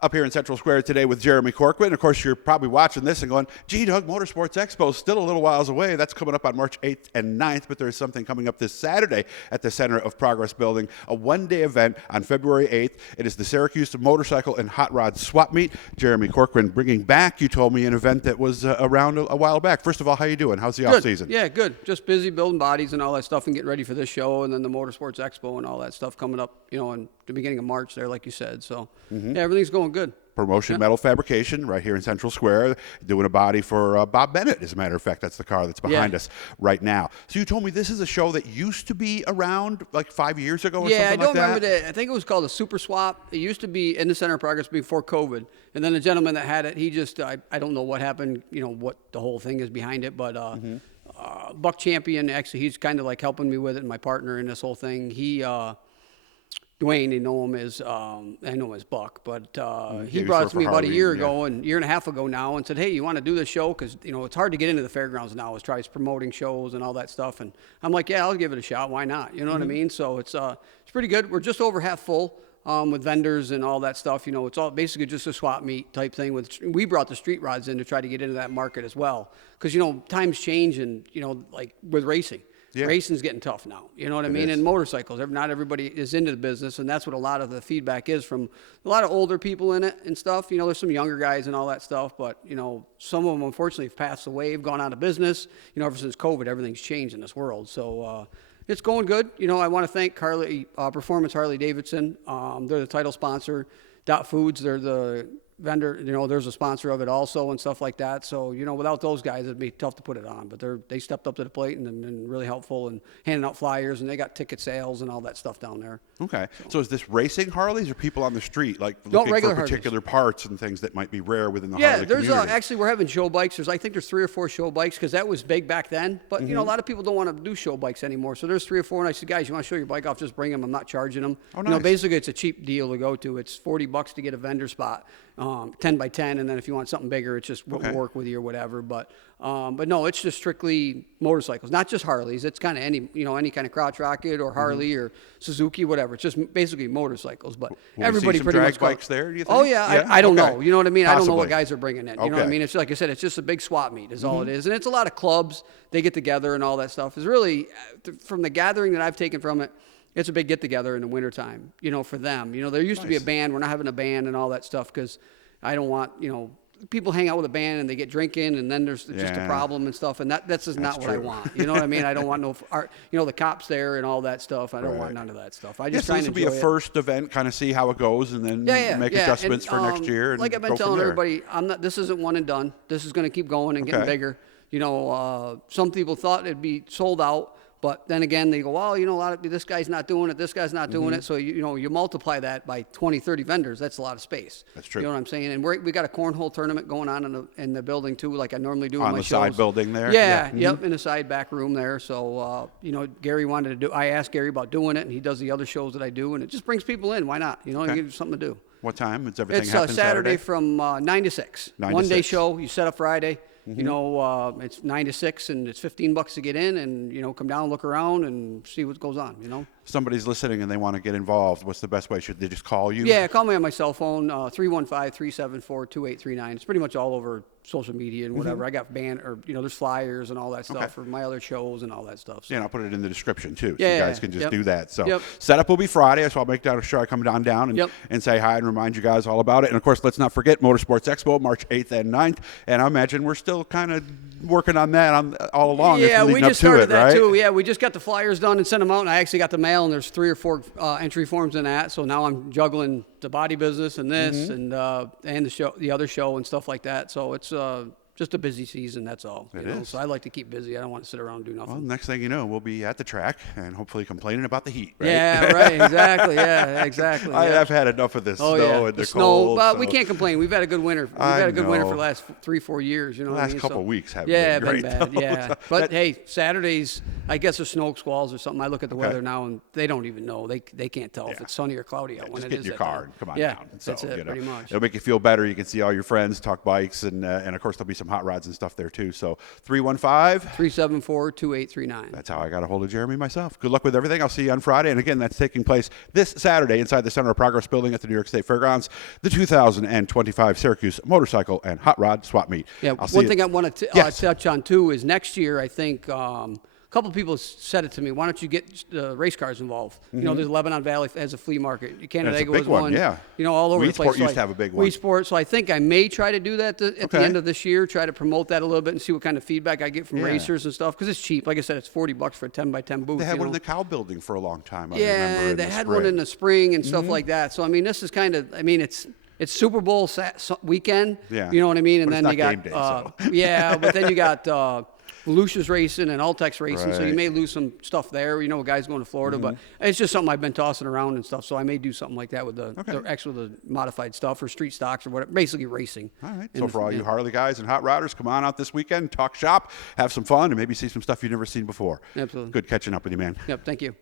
Up here in Central Square today with Jeremie Corcoran. Of course, you're probably watching this and going, gee, Doug, Motorsports Expo is still a little whiles away. That's coming up on March 8th and 9th, but there's something coming up this Saturday at the Center of Progress Building, a one-day event on February 8th. It is the Syracuse Motorcycle and Hot Rod Swap Meet. Jeremie Corcoran bringing back, you told me, an event that was around a while back. First of all, how you doing? How's the off-season? Yeah, good. Just busy building bodies and all that stuff and getting ready for this show and then the Motorsports Expo and all that stuff coming up, in the beginning of March there, like you said. So, yeah, everything's going good. Promotion Metal Fabrication right here in Central Square, doing a body for Bob Bennett, as a matter of fact. That's the car that's behind us right now. So you told me this is a show that used to be around like 5 years ago or something like that? Yeah, I don't remember that. I think it was called a Super Swap. It used to be in the Center of Progress before COVID. And then the gentleman that had it, he just, I don't know what happened, what the whole thing is behind it, but Buck Champion, actually, he's kind of like helping me with it, and my partner in this whole thing. He... Dwayne, I know him as Buck, but he brought it to me about a year ago, and year and a half ago now, and said, hey, you want to do this show? Because, it's hard to get into the fairgrounds now as tries promoting shows and all that stuff. And I'm like, yeah, I'll give it a shot. Why not? You know what I mean? So it's pretty good. We're just over half full with vendors and all that stuff. It's all basically just a swap meet type thing. We brought the street rods in to try to get into that market as well. Because, times change and, like with racing. Yeah. Racing's getting tough now, you know what I mean? And motorcycles, not everybody is into the business, and that's what a lot of the feedback is from a lot of older people in it and stuff. There's some younger guys and all that stuff, but, some of them unfortunately have passed away, have gone out of business. Ever since COVID, everything's changed in this world. So it's going good. I want to thank Performance Harley Davidson. They're the title sponsor. Dot Foods, they're the vendor, there's a sponsor of it also and stuff like that. So, without those guys, it'd be tough to put it on. But they stepped up to the plate and been really helpful and handing out flyers, and they got ticket sales and all that stuff down there. Okay. So is this racing Harleys or people on the street, like looking for particular Harleys. Parts and things that might be rare within the Harley community? Yeah, actually, we're having show bikes. I think there's 3 or 4 show bikes because that was big back then. But, a lot of people don't want to do show bikes anymore. So there's 3 or 4, and I said, guys, you want to show your bike off, just bring them. I'm not charging them. Oh, nice. Basically, it's a cheap deal to go to. It's $40 to get a vendor spot. 10 by 10, and then if you want something bigger, it's just work with you or whatever. But no, it's just strictly motorcycles, not just Harleys. It's kind of any kind of crotch rocket or Harley or Suzuki, whatever. It's just basically motorcycles. But everybody pretty much bikes there. Do you think? Oh yeah. I don't know. You know what I mean? Possibly. I don't know what guys are bringing in. You know what I mean? It's like I said, it's just a big swap meet is all it is, and it's a lot of clubs. They get together and all that stuff. It's really from the gathering that I've taken from it. It's a big get-together in the wintertime, for them. There used to be a band. We're not having a band and all that stuff because I don't want, people hang out with a band and they get drinking and then there's just a problem and stuff. And that's just not what I want. You know what I mean? I don't want the cops there and all that stuff. I don't want none of that stuff. I just try to enjoy it. This will be a first event, kind of see how it goes and then make adjustments for next year. And like I've been telling everybody, this isn't one and done. This is going to keep going and getting bigger. Some people thought it'd be sold out. But then again, they go, well, a lot of this guy's not doing it, this guy's not doing it. So, you multiply that by 20, 30 vendors, that's a lot of space. That's true. You know what I'm saying? And we got a cornhole tournament going on in the building, too, like I normally do in my shows. On the side building there? Yeah. In the side back room there. So, Gary wanted to do, I asked Gary about doing it, and he does the other shows that I do, and it just brings people in. Why not? You give something to do. What time? It's everything It's Saturday from 9 to 6. 9 to 6. One-day show. You set up Friday. It's 9 to 6, and it's $15 to get in, and come down, look around, and see what goes on. Somebody's listening and they want to get involved. What's the best way? Should they just call you? Yeah, call me on my cell phone, 315-374-2839. It's pretty much all over social media and whatever. I got there's flyers and all that stuff for my other shows and all that stuff. So. Yeah, and I'll put it in the description too, so you guys can just do that. So setup will be Friday, so I'll make sure I come down and say hi and remind you guys all about it. And of course, let's not forget Motorsports Expo, March 8th and 9th. And I imagine we're still kind of working on that all along. Yeah, we just started that too. Yeah, we just got the flyers done and sent them out, and I actually got the mail, and there's 3 or 4 entry forms in that. So now I'm juggling the body business and this and the other show and stuff like that. So it's just a busy season, that's all. It is. So I like to keep busy. I don't want to sit around and do nothing. Well, next thing you know, we'll be at the track and hopefully complaining about the heat, right? Yeah, right, exactly. Yeah, exactly. I've had enough of this snow and the cold. But we can't complain. We've had a good winter. We've had a good winter for the last 3-4 years. The last couple of weeks have been great. Been bad, yeah. But hey, Saturdays I guess there's snow squalls or something. I look at the weather now, and they don't even know. They can't tell if it's sunny or cloudy out when Just it get is. in your that car time. and come on Yeah, down. that's it, pretty much. It'll make you feel better. You can see all your friends, talk bikes, and of course, there'll be some hot rods and stuff there, too. So 315. 374-2839. That's how I got a hold of Jeremy myself. Good luck with everything. I'll see you on Friday. And again, that's taking place this Saturday inside the Center of Progress building at the New York State Fairgrounds, the 2025 Syracuse Motorcycle and Hot Rod Swap Meet. Yeah, I'll see one you- thing I want to Yes. touch on too is next year. I think a couple people said it to me. Why don't you get race cars involved? You know, there's Lebanon Valley has a flea market. Canandaigua big was one, one. yeah. You know, all over the place. Weedsport used to have a big one. Weedsport. So I think I may try to do that at the Okay. end of this year. Try to promote that a little bit and see what kind of feedback I get from Yeah. racers and stuff. Because it's cheap. Like I said, it's $40 for a 10x10 booth. They had you one in know. the cow building for a long time. I Yeah, remember they the had spring. one in the spring and stuff like that. So I mean, this is kind of. I mean, it's Super Bowl weekend. Yeah. You know what I mean? And But it's then you not got game day, so. yeah, but then you got Lucius Racing and Altex Racing, so you Right. may lose some stuff there. You know, guys going to Florida, but it's just something I've been tossing around and stuff. So I may do something like that with the modified stuff or street stocks or whatever, basically racing. All right. So for all you Harley guys and hot rodders, come on out this weekend, talk shop, have some fun, and maybe see some stuff you've never seen before. Absolutely. Good catching up with you, man. Yep. Thank you.